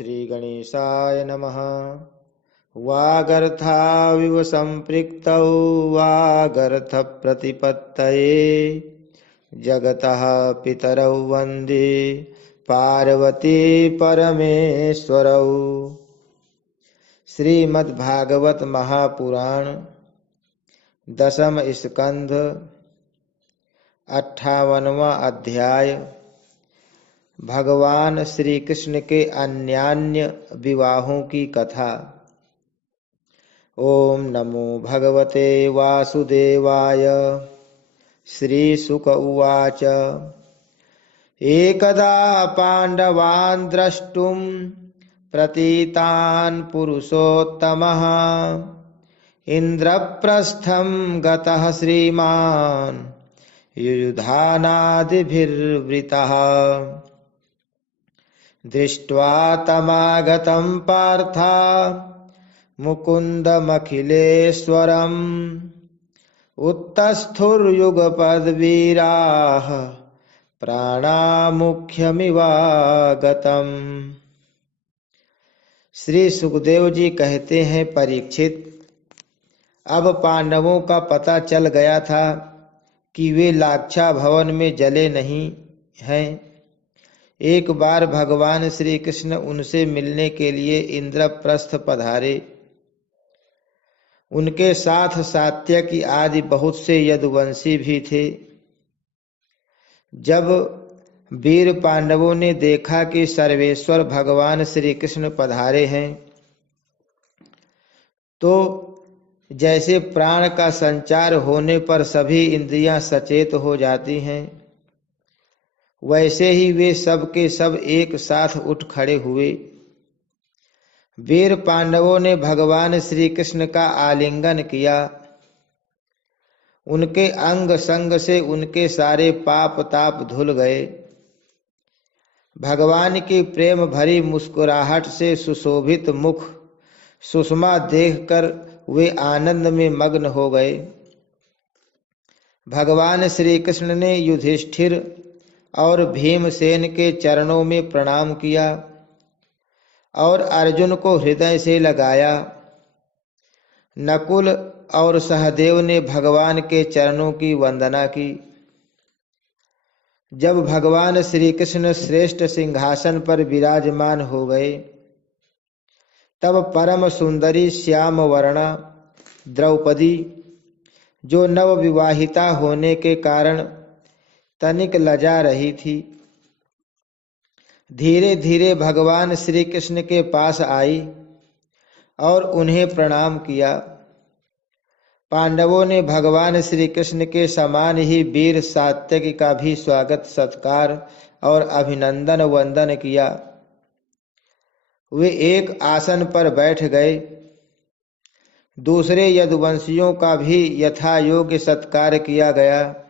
श्री गणेशाय नमः। वागर्थाविव सम्पृक्तौ वागर्थ प्रतिपत्तये जगतः पितरौ वन्दे पार्वती परमेश्वरौ। श्रीमद्भागवत महापुराण दशम स्कंध 58वां अध्याय। भगवान श्री कृष्ण के अन्यान्य विवाहों की कथा। ओम नमो भगवते वासुदेवाय। श्री शुक उवाच। एकदा पांडवान् द्रष्टुं प्रतीतान् पुरुषोत्तमः इंद्रप्रस्थं गतः श्रीमान् युयुधानादिभिर्वृतः। दृष्ट्वा तमागतं पार्थ मुकुन्दमखिलेश्वरम् उत्तस्थुर्युगपद्वीराः प्राणामुख्यमिवागतम्। श्री सुखदेव जी कहते हैं, परीक्षित, अब पांडवों का पता चल गया था कि वे लाक्षा भवन में जले नहीं हैं। एक बार भगवान श्री कृष्ण उनसे मिलने के लिए इंद्रप्रस्थ पधारे। उनके साथ सात्यकी आदि बहुत से यदुवंशी भी थे। जब वीर पांडवों ने देखा कि सर्वेश्वर भगवान श्री कृष्ण पधारे हैं, तो जैसे प्राण का संचार होने पर सभी इंद्रियां सचेत हो जाती हैं, वैसे ही वे सब के सब एक साथ उठ खड़े हुए। वीर पांडवों ने भगवान श्री कृष्ण का आलिंगन किया। उनके अंग संग से उनके सारे पाप ताप धुल गए। भगवान की प्रेम भरी मुस्कुराहट से सुशोभित मुख सुषमा देखकर वे आनंद में मग्न हो गए। भगवान श्री कृष्ण ने युधिष्ठिर और भीमसेन के चरणों में प्रणाम किया और अर्जुन को हृदय से लगाया। नकुल और सहदेव ने भगवान के चरणों की वंदना की। जब भगवान श्री कृष्ण श्रेष्ठ सिंहासन पर विराजमान हो गए, तब परम सुंदरी श्याम वर्णा द्रौपदी, जो नवविवाहिता होने के कारण तनिक लजा रही थी, धीरे धीरे भगवान श्री कृष्ण के पास आई और उन्हें प्रणाम किया। पांडवों ने भगवान श्री कृष्ण के समान ही वीर सात्यकी का भी स्वागत सत्कार और अभिनंदन वंदन किया। वे एक आसन पर बैठ गए। दूसरे यदुवंशियों का भी यथा योग्य सत्कार किया गया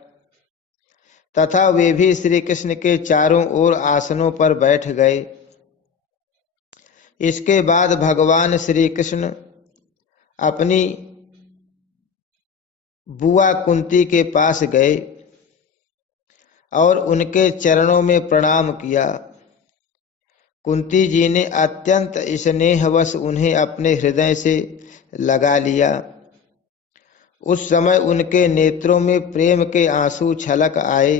तथा वे भी श्री कृष्ण के चारों ओर आसनों पर बैठ गए। इसके बाद भगवान श्री कृष्ण अपनी बुआ कुंती के पास गए और उनके चरणों में प्रणाम किया। कुंती जी ने अत्यंत स्नेहवश उन्हें अपने हृदय से लगा लिया। उस समय उनके नेत्रों में प्रेम के आंसू छलक आए।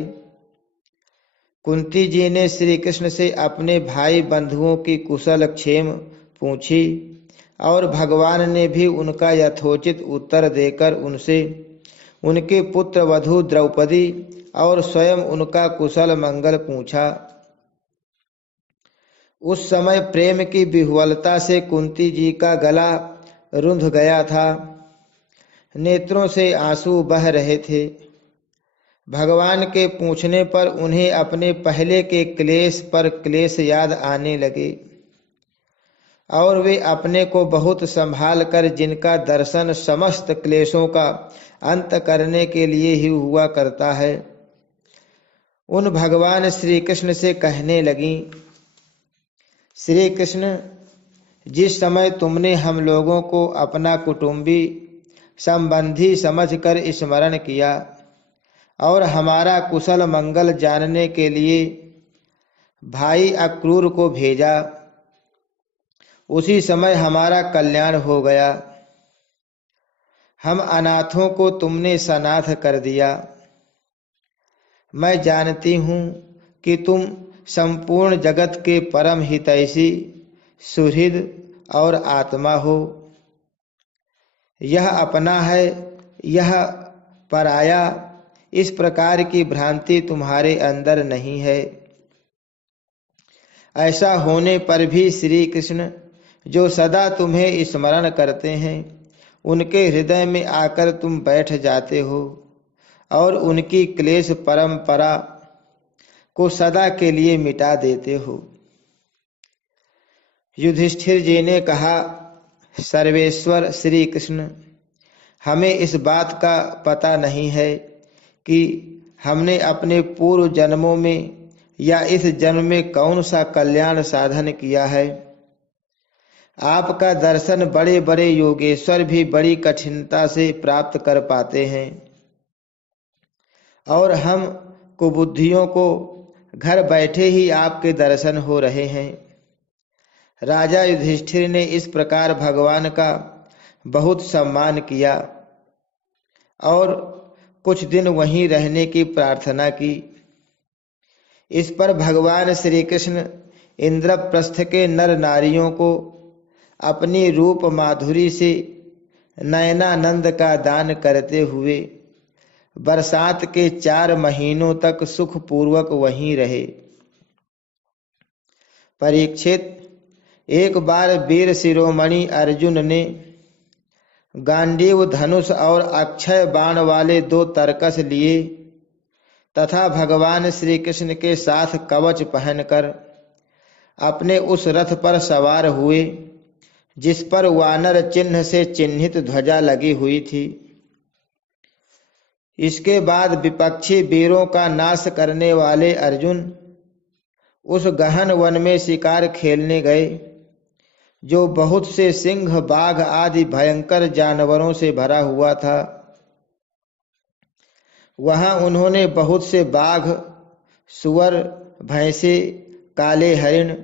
कुंती जी ने श्री कृष्ण से अपने भाई बंधुओं की कुशल क्षेम पूछी और भगवान ने भी उनका यथोचित उत्तर देकर उनसे उनके पुत्र वधू द्रौपदी और स्वयं उनका कुशल मंगल पूछा। उस समय प्रेम की विह्वलता से कुंती जी का गला रुंध गया था। नेत्रों से आंसू बह रहे थे। भगवान के पूछने पर उन्हें अपने पहले के क्लेश पर क्लेश याद आने लगे और वे अपने को बहुत संभाल कर, जिनका दर्शन समस्त क्लेशों का अंत करने के लिए ही हुआ करता है, उन भगवान श्री कृष्ण से कहने लगी, श्री कृष्ण, जिस समय तुमने हम लोगों को अपना कुटुंबी संबंधी समझकर स्मरण किया और हमारा कुशल मंगल जानने के लिए भाई अक्रूर को भेजा, उसी समय हमारा कल्याण हो गया। हम अनाथों को तुमने सनाथ कर दिया। मैं जानती हूँ कि तुम संपूर्ण जगत के परम हितैषी, सुहृद और आत्मा हो। यह अपना है, यह पराया, इस प्रकार की भ्रांति तुम्हारे अंदर नहीं है। ऐसा होने पर भी श्री कृष्ण, जो सदा तुम्हें स्मरण करते हैं, उनके हृदय में आकर तुम बैठ जाते हो और उनकी क्लेश परंपरा को सदा के लिए मिटा देते हो। युधिष्ठिर जी ने कहा, सर्वेश्वर श्री कृष्ण, हमें इस बात का पता नहीं है कि हमने अपने पूर्व जन्मों में या इस जन्म में कौन सा कल्याण साधन किया है। आपका दर्शन बड़े बड़े योगेश्वर भी बड़ी कठिनता से प्राप्त कर पाते हैं और हम कुबुद्धियों को घर बैठे ही आपके दर्शन हो रहे हैं। राजा युधिष्ठिर ने इस प्रकार भगवान का बहुत सम्मान किया और कुछ दिन वहीं रहने की प्रार्थना की। इस पर भगवान श्री कृष्ण इंद्रप्रस्थ के नर नारियों को अपनी रूप माधुरी से नयनानंद का दान करते हुए बरसात के 4 महीनों तक सुखपूर्वक वहीं रहे। परीक्षित, एक बार वीर शिरोमणि अर्जुन ने गांडीव धनुष और अक्षय बाण वाले 2 तरकस लिए तथा भगवान श्री कृष्ण के साथ कवच पहनकर अपने उस रथ पर सवार हुए जिस पर वानर चिन्ह से चिन्हित ध्वजा लगी हुई थी। इसके बाद विपक्षी वीरों का नाश करने वाले अर्जुन उस गहन वन में शिकार खेलने गए जो बहुत से सिंह, बाघ आदि भयंकर जानवरों से भरा हुआ था। वहां उन्होंने बहुत से बाघ, सुअर, भैंसे, काले हरिण,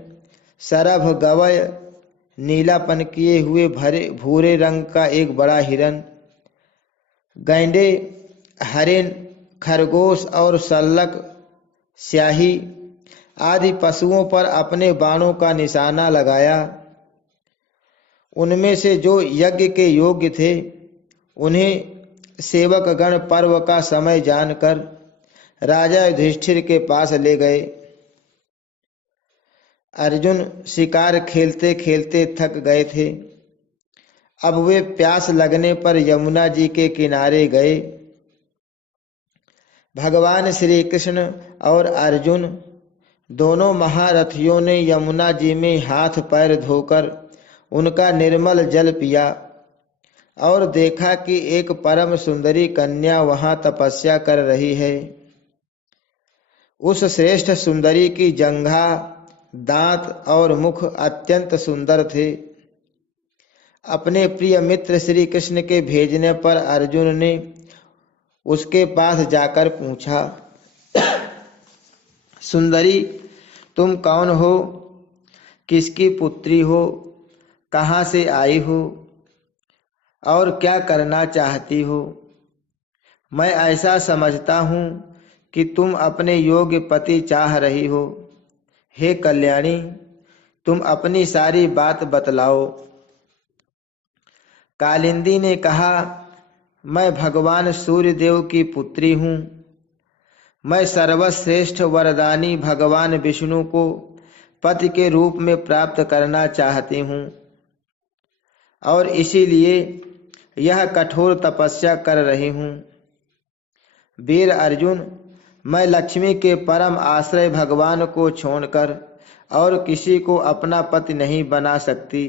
सरभ, गवय, नीलापन किए हुए भूरे रंग का एक बड़ा हिरन, गैंडे, हरिण, खरगोश और सल्लक, स्याही आदि पशुओं पर अपने बाणों का निशाना लगाया। उनमें से जो यज्ञ के योग्य थे उन्हें सेवक गण पर्व का समय जानकर राजा युधिष्ठिर के पास ले गए। अर्जुन शिकार खेलते खेलते थक गए थे। अब वे प्यास लगने पर यमुना जी के किनारे गए। भगवान श्री कृष्ण और अर्जुन दोनों महारथियों ने यमुना जी में हाथ पैर धोकर उनका निर्मल जल पिया और देखा कि एक परम सुंदरी कन्या वहां तपस्या कर रही है। उस श्रेष्ठ सुंदरी की जंघा, दांत और मुख अत्यंत सुंदर थे। अपने प्रिय मित्र श्री कृष्ण के भेजने पर अर्जुन ने उसके पास जाकर पूछा, सुंदरी, तुम कौन हो? किसकी पुत्री हो? कहाँ से आई हो और क्या करना चाहती हो? मैं ऐसा समझता हूँ कि तुम अपने योग्य पति चाह रही हो। हे कल्याणी, तुम अपनी सारी बात बतलाओ। कालिंदी ने कहा, मैं भगवान सूर्यदेव की पुत्री हूँ। मैं सर्वश्रेष्ठ वरदानी भगवान विष्णु को पति के रूप में प्राप्त करना चाहती हूँ और इसीलिए यह कठोर तपस्या कर रही हूँ। वीर अर्जुन, मैं लक्ष्मी के परम आश्रय भगवान को छोड़कर और किसी को अपना पति नहीं बना सकती।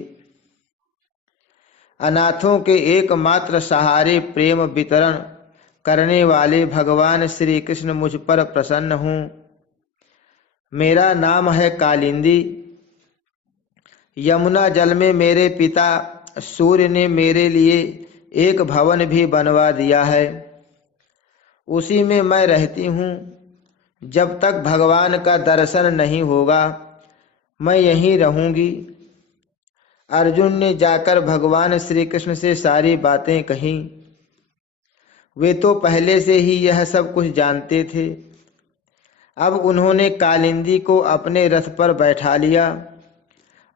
अनाथों के एकमात्र सहारे प्रेम वितरण करने वाले भगवान श्री कृष्ण मुझ पर प्रसन्न हूँ। मेरा नाम है कालिंदी। यमुना जल में मेरे पिता सूर्य ने मेरे लिए एक भवन भी बनवा दिया है। उसी में मैं रहती हूँ। जब तक भगवान का दर्शन नहीं होगा मैं यहीं रहूंगी। अर्जुन ने जाकर भगवान श्री कृष्ण से सारी बातें कहीं। वे तो पहले से ही यह सब कुछ जानते थे। अब उन्होंने कालिंदी को अपने रथ पर बैठा लिया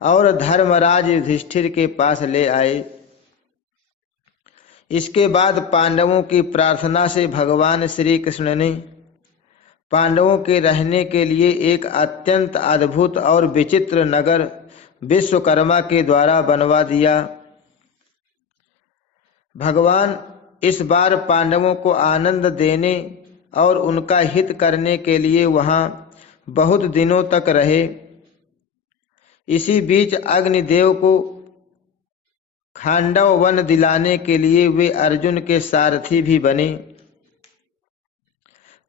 और धर्मराज युधिष्ठिर के पास ले आए। इसके बाद पांडवों की प्रार्थना से भगवान श्री कृष्ण ने पांडवों के रहने के लिए एक अत्यंत अद्भुत और विचित्र नगर विश्वकर्मा के द्वारा बनवा दिया। भगवान इस बार पांडवों को आनंद देने और उनका हित करने के लिए वहां बहुत दिनों तक रहे। इसी बीच अग्निदेव को खांडव वन दिलाने के लिए वे अर्जुन के सारथी भी बने।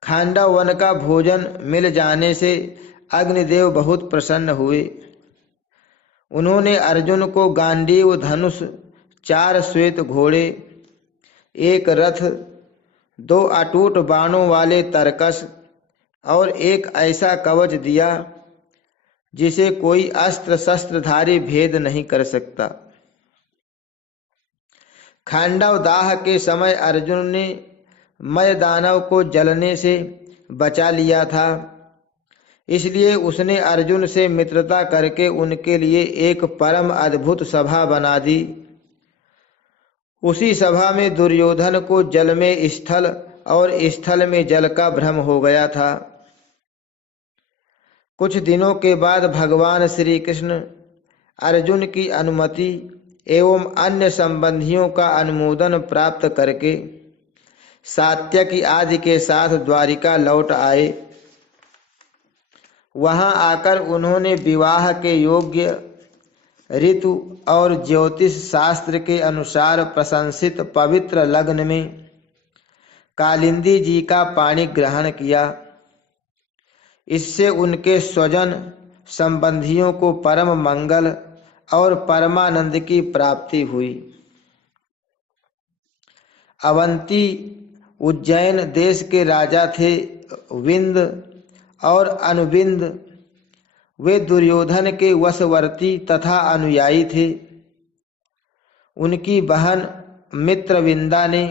खांडव वन का भोजन मिल जाने से अग्निदेव बहुत प्रसन्न हुए। उन्होंने अर्जुन को गांडीव धनुष, 4 श्वेत घोड़े, 1 रथ, 2 अटूट बाणों वाले तरकस और एक ऐसा कवच दिया जिसे कोई अस्त्र शस्त्रधारी भेद नहीं कर सकता। खांडव दाह के समय अर्जुन ने मय दानव को जलने से बचा लिया था, इसलिए उसने अर्जुन से मित्रता करके उनके लिए एक परम अद्भुत सभा बना दी। उसी सभा में दुर्योधन को जल में स्थल और स्थल में जल का भ्रम हो गया था। कुछ दिनों के बाद भगवान श्री कृष्ण अर्जुन की अनुमति एवं अन्य संबंधियों का अनुमोदन प्राप्त करके सात्यकी आदि के साथ द्वारिका लौट आए। वहां आकर उन्होंने विवाह के योग्य ऋतु और ज्योतिष शास्त्र के अनुसार प्रशंसित पवित्र लग्न में कालिंदी जी का पानी ग्रहण किया। इससे उनके स्वजन संबंधियों को परम मंगल और परमानंद की प्राप्ति हुई। अवंती उज्जैन देश के राजा थे विंद और अनुविंद। वे दुर्योधन के वशवर्ती तथा अनुयायी थे। उनकी बहन मित्रविंदा ने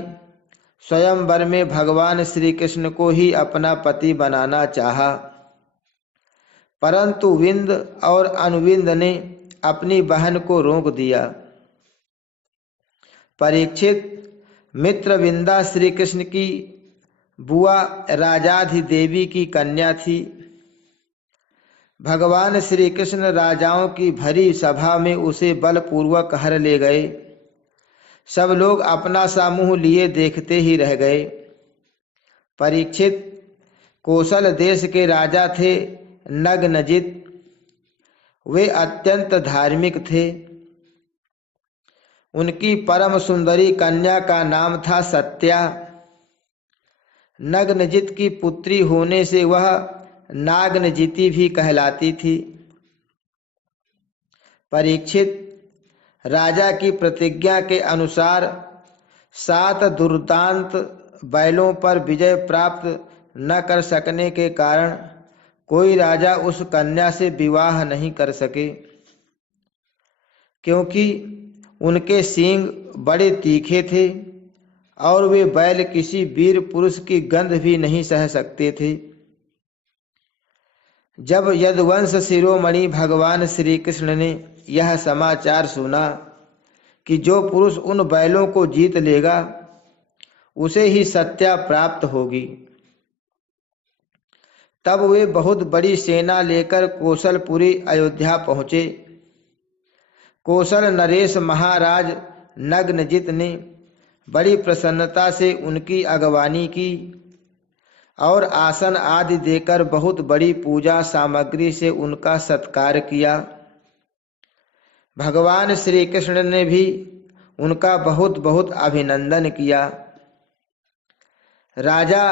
स्वयंवर में भगवान श्री कृष्ण को ही अपना पति बनाना चाहा, परंतु विंद और अनुविंद ने अपनी बहन को रोक दिया। परीक्षित, मित्रविंदा श्री कृष्ण की बुआ राजाधिदेवी की कन्या थी। भगवान श्री कृष्ण राजाओं की भरी सभा में उसे बलपूर्वक हर ले गए। सब लोग अपना सा मुंह लिए देखते ही रह गए। परीक्षित, कौशल देश के राजा थे नग्नजित। वे अत्यंत धार्मिक थे। उनकी परम सुंदरी कन्या का नाम था सत्या। नग्नजित की पुत्री होने से वह नागनजिती भी कहलाती थी। परीक्षित, राजा की प्रतिज्ञा के अनुसार 7 दुर्दांत बैलों पर विजय प्राप्त न कर सकने के कारण कोई राजा उस कन्या से विवाह नहीं कर सके, क्योंकि उनके सींग बड़े तीखे थे और वे बैल किसी वीर पुरुष की गंध भी नहीं सह सकते थे। जब यदुवंश शिरोमणि भगवान श्री कृष्ण ने यह समाचार सुना कि जो पुरुष उन बैलों को जीत लेगा उसे ही सत्या प्राप्त होगी, तब वे बहुत बड़ी सेना लेकर कौशलपुरी अयोध्या पहुंचे। कौशल नरेश महाराज नग्नजित ने बड़ी प्रसन्नता से उनकी अगवानी की और आसन आदि देकर बहुत बड़ी पूजा सामग्री से उनका सत्कार किया। भगवान श्री कृष्ण ने भी उनका बहुत बहुत अभिनंदन किया। राजा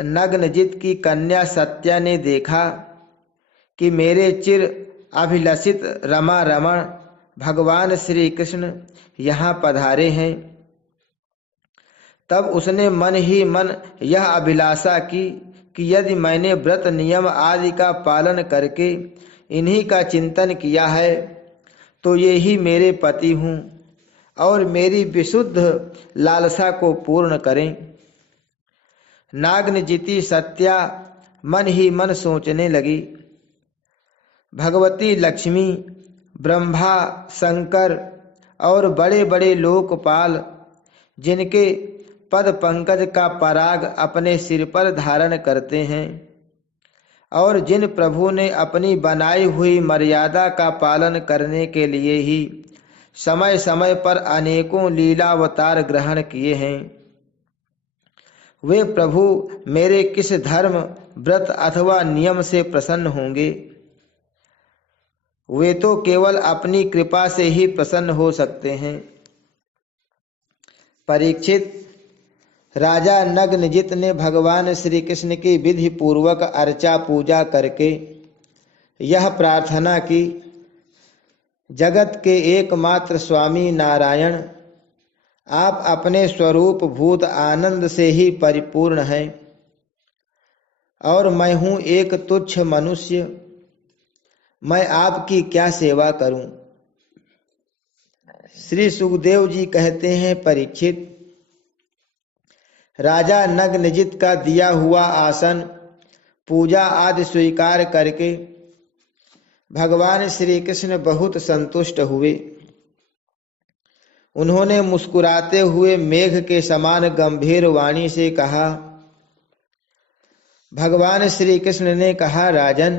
नग्नजित की कन्या सत्या ने देखा कि मेरे चिर अभिलषित रमा रमण भगवान श्री कृष्ण यहाँ पधारे हैं। तब उसने मन ही मन यह अभिलाषा की कि यदि मैंने व्रत नियम आदि का पालन करके इन्हीं का चिंतन किया है तो ये ही मेरे पति हूँ और मेरी विशुद्ध लालसा को पूर्ण करें। नागनजिती सत्या मन ही मन सोचने लगी। भगवती लक्ष्मी, ब्रह्मा, शंकर और बड़े बड़े लोकपाल जिनके पद पंकज का पराग अपने सिर पर धारण करते हैं और जिन प्रभु ने अपनी बनाई हुई मर्यादा का पालन करने के लिए ही समय समय पर अनेकों लीलावतार ग्रहण किए हैं, वे प्रभु मेरे किस धर्म, व्रत अथवा नियम से प्रसन्न होंगे? वे तो केवल अपनी कृपा से ही प्रसन्न हो सकते हैं। परीक्षित, राजा नग्नजित ने भगवान श्री कृष्ण की विधि पूर्वक अर्चा पूजा करके यह प्रार्थना की, जगत के एकमात्र स्वामी नारायण, आप अपने स्वरूप भूत आनंद से ही परिपूर्ण हैं और मैं हूं एक तुच्छ मनुष्य, मैं आपकी क्या सेवा करूं? श्री सुखदेव जी कहते हैं, परीक्षित, राजा नग्नजित का दिया हुआ आसन, पूजा आदि स्वीकार करके भगवान श्री कृष्ण बहुत संतुष्ट हुए। उन्होंने मुस्कुराते हुए मेघ के समान गंभीर वाणी से कहा। भगवान श्री कृष्ण ने कहा, राजन,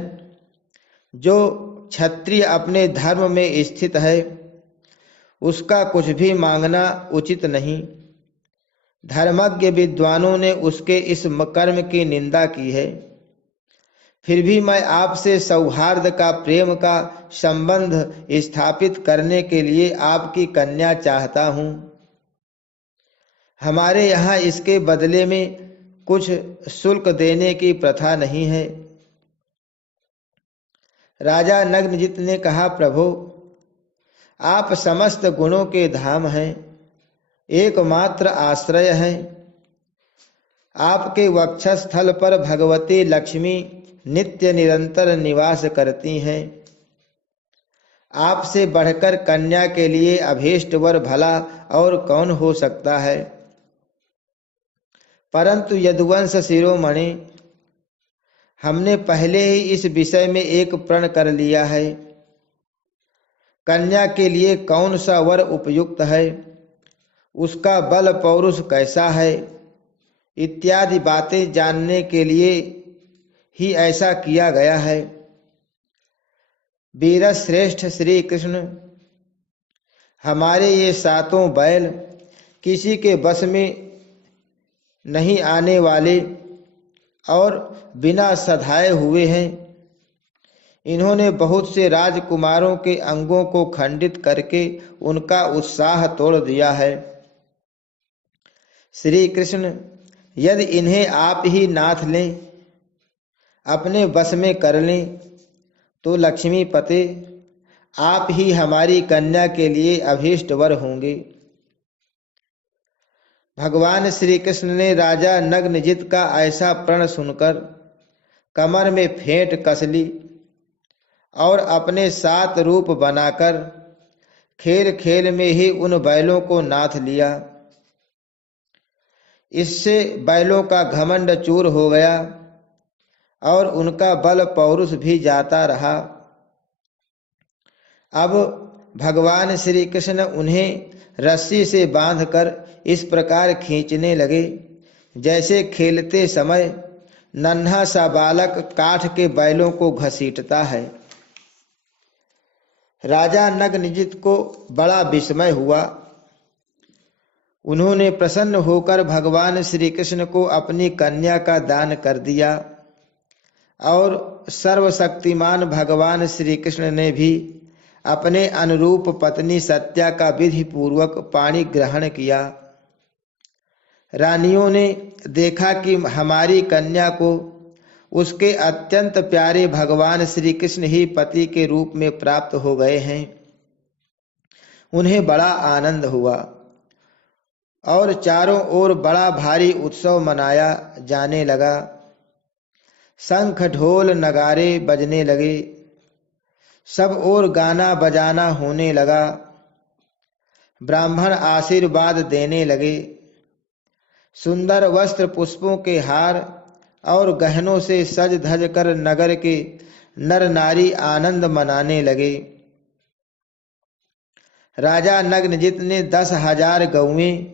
जो क्षत्रिय अपने धर्म में स्थित है उसका कुछ भी मांगना उचित नहीं। धर्मज्ञ विद्वानों ने उसके इस कर्म की निंदा की है। फिर भी मैं आपसे सौहार्द का, प्रेम का संबंध स्थापित करने के लिए आपकी कन्या चाहता हूं। हमारे यहाँ इसके बदले में कुछ शुल्क देने की प्रथा नहीं है। राजा नग्नजित ने कहा, प्रभु, आप समस्त गुणों के धाम हैं, एकमात्र आश्रय हैं। आपके वक्षस्थल पर भगवती लक्ष्मी नित्य निरंतर निवास करती हैं। आपसे बढ़कर कन्या के लिए अभीष्ट वर भला और कौन हो सकता है? परंतु यदुवंश शिरोमणि, हमने पहले ही इस विषय में एक प्रण कर लिया है। कन्या के लिए कौन सा वर उपयुक्त है, उसका बल पौरुष कैसा है, इत्यादि बातें जानने के लिए ही ऐसा किया गया है। वीरश्रेष्ठ श्री कृष्ण, हमारे ये सातों बैल किसी के बस में नहीं आने वाले और बिना सधाए हुए हैं। इन्होंने बहुत से राजकुमारों के अंगों को खंडित करके उनका उत्साह तोड़ दिया है। श्री कृष्ण, यदि इन्हें आप ही नाथ लें, अपने बस में कर लें, तो लक्ष्मीपते, आप ही हमारी कन्या के लिए अभीष्ट वर होंगे। भगवान श्री कृष्ण ने राजा नग्नजित का ऐसा प्रण सुनकर कमर में फेंट कस ली और अपने 7 रूप बनाकर खेल खेल में ही उन बैलों को नाथ लिया। इससे बैलों का घमंड चूर हो गया और उनका बल पौरुष भी जाता रहा। अब भगवान श्री कृष्ण उन्हें रस्सी से बांधकर इस प्रकार खींचने लगे जैसे खेलते समय नन्हा सा बालक काठ के बैलों को घसीटता है। राजा नग्नजित को बड़ा विस्मय हुआ। उन्होंने प्रसन्न होकर भगवान श्री कृष्ण को अपनी कन्या का दान कर दिया और सर्वशक्तिमान भगवान श्री कृष्ण ने भी अपने अनुरूप पत्नी सत्या का विधि पूर्वक पाणी ग्रहण किया। रानियों ने देखा कि हमारी कन्या को उसके अत्यंत प्यारे भगवान श्री कृष्ण ही पति के रूप में प्राप्त हो गए हैं। उन्हें बड़ा आनंद हुआ और चारों ओर बड़ा भारी उत्सव मनाया जाने लगा। शंख ढोल नगारे बजने लगे, सब ओर गाना बजाना होने लगा। ब्राह्मण आशीर्वाद देने लगे। सुंदर वस्त्र, पुष्पों के हार और गहनों से सज धज कर नगर के नर नारी आनंद मनाने लगे। राजा नग्नजित ने 10,000 गौएं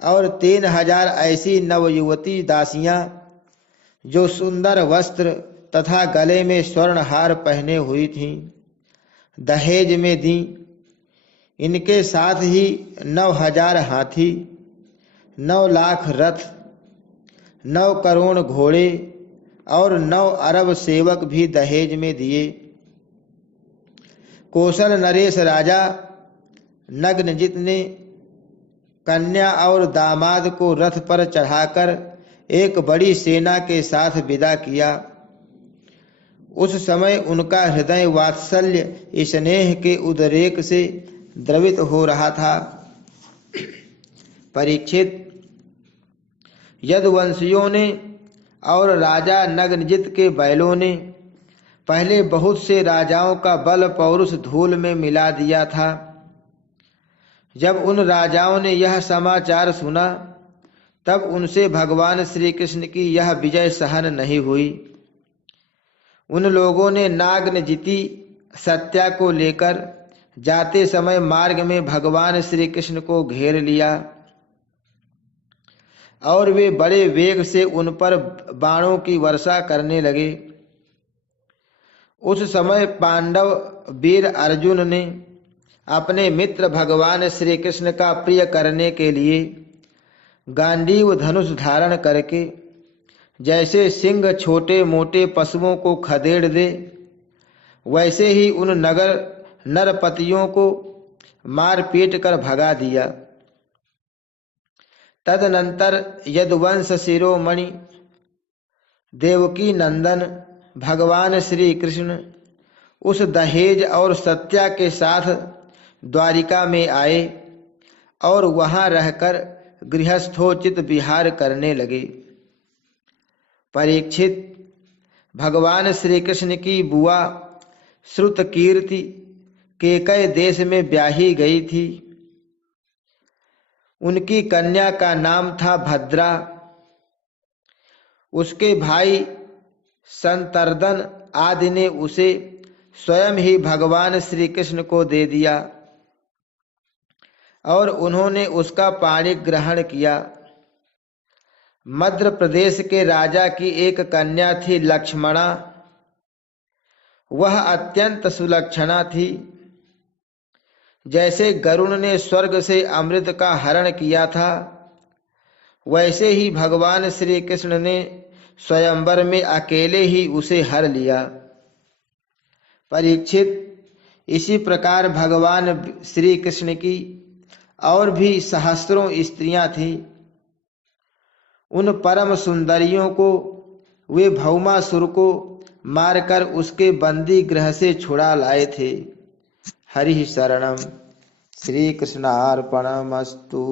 और 3,000 ऐसी नवयुवती दासियां जो सुंदर वस्त्र तथा गले में स्वर्ण हार पहने हुई थीं, दहेज में दी। इनके साथ ही 9,000 हाथी, 9 लाख रथ, 9 करोड़ घोड़े और 9 अरब सेवक भी दहेज में दिए। कौशल नरेश राजा नग्नजित ने कन्या और दामाद को रथ पर चढ़ाकर एक बड़ी सेना के साथ विदा किया। उस समय उनका हृदय वात्सल्य स्नेह के उद्रेक से द्रवित हो रहा था। परीक्षित, यदुवंशियों ने और राजा नग्नजित के बैलों ने पहले बहुत से राजाओं का बल पौरुष धूल में मिला दिया था। जब उन राजाओं ने यह समाचार सुना, तब उनसे भगवान श्री कृष्ण की यह विजय सहन नहीं हुई। उन लोगों ने नागनजिती सत्या को लेकर जाते समय मार्ग में भगवान श्री कृष्ण को घेर लिया और वे बड़े वेग से उन पर बाणों की वर्षा करने लगे। उस समय पांडव वीर अर्जुन ने अपने मित्र भगवान श्री कृष्ण का प्रिय करने के लिए गांडीव धनुष धारण करके, जैसे सिंह छोटे मोटे पशुओं को खदेड़ दे, वैसे ही उन नगर नरपतियों को मार पीट कर भगा दिया। तदनंतर यदुवंश शिरोमणि देवकी नंदन भगवान श्री कृष्ण उस दहेज और सत्या के साथ द्वारिका में आए और वहां रहकर गृहस्थोचित विहार करने लगे। परीक्षित, भगवान श्री कृष्ण की बुआ श्रुतकीर्ति केकय देश में ब्याही गई थी। उनकी कन्या का नाम था भद्रा। उसके भाई संतर्दन आदि ने उसे स्वयं ही भगवान श्री कृष्ण को दे दिया और उन्होंने उसका पाणी ग्रहण किया। मध्य प्रदेश के राजा की एक कन्या थी लक्ष्मणा। वह अत्यंत सुलक्षणा थी। जैसे गरुण ने स्वर्ग से अमृत का हरण किया था, वैसे ही भगवान श्री कृष्ण ने स्वयंवर में अकेले ही उसे हर लिया। परीक्षित, इसी प्रकार भगवान श्री कृष्ण की और भी सहस्त्रों स्त्रियां थीं। उन परम सुंदरियों को वे भौमासुर को मारकर उसके बंदी गृह से छुड़ा लाए थे। हरि शरणम। श्री कृष्णार्पणमस्तु।